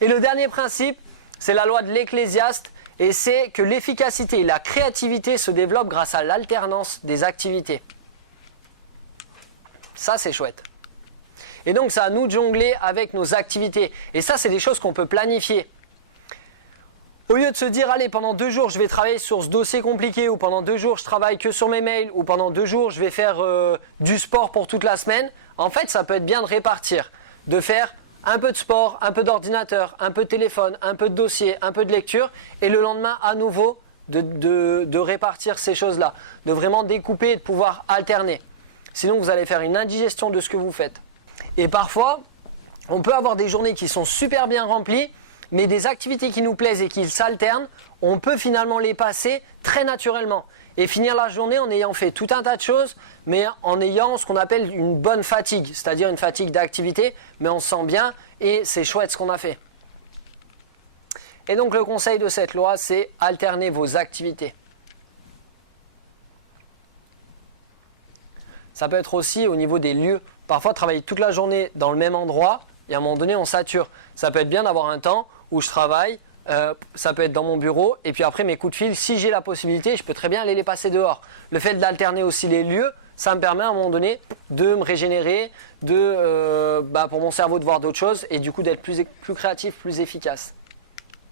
Et le dernier principe, c'est la loi de l'Ecclésiaste, et c'est que l'efficacité et la créativité se développent grâce à l'alternance des activités. Ça, c'est chouette. Et donc, c'est à nous de jongler avec nos activités. Et ça, c'est des choses qu'on peut planifier. Au lieu de se dire, allez, pendant 2 jours, je vais travailler sur ce dossier compliqué, ou pendant 2 jours, je travaille que sur mes mails, ou pendant 2 jours, je vais faire du sport pour toute la semaine. En fait, ça peut être bien de répartir, de faire un peu de sport, un peu d'ordinateur, un peu de téléphone, un peu de dossier, un peu de lecture, et le lendemain, à nouveau, de répartir ces choses-là, de vraiment découper et de pouvoir alterner. Sinon, vous allez faire une indigestion de ce que vous faites. Et parfois, on peut avoir des journées qui sont super bien remplies, mais des activités qui nous plaisent et qui s'alternent, on peut finalement les passer très naturellement. Et finir la journée en ayant fait tout un tas de choses, mais en ayant ce qu'on appelle une bonne fatigue, c'est-à-dire une fatigue d'activité, mais on se sent bien et c'est chouette ce qu'on a fait. Et donc le conseil de cette loi, c'est alterner vos activités. Ça peut être aussi au niveau des lieux. Parfois, travailler toute la journée dans le même endroit, et à un moment donné, on sature. Ça peut être bien d'avoir un temps où je travaille, ça peut être dans mon bureau, et puis après mes coups de fil, si j'ai la possibilité, je peux très bien aller les passer dehors. Le fait d'alterner aussi les lieux, ça me permet à un moment donné de me régénérer, pour mon cerveau de voir d'autres choses, et du coup d'être plus créatif, plus efficace.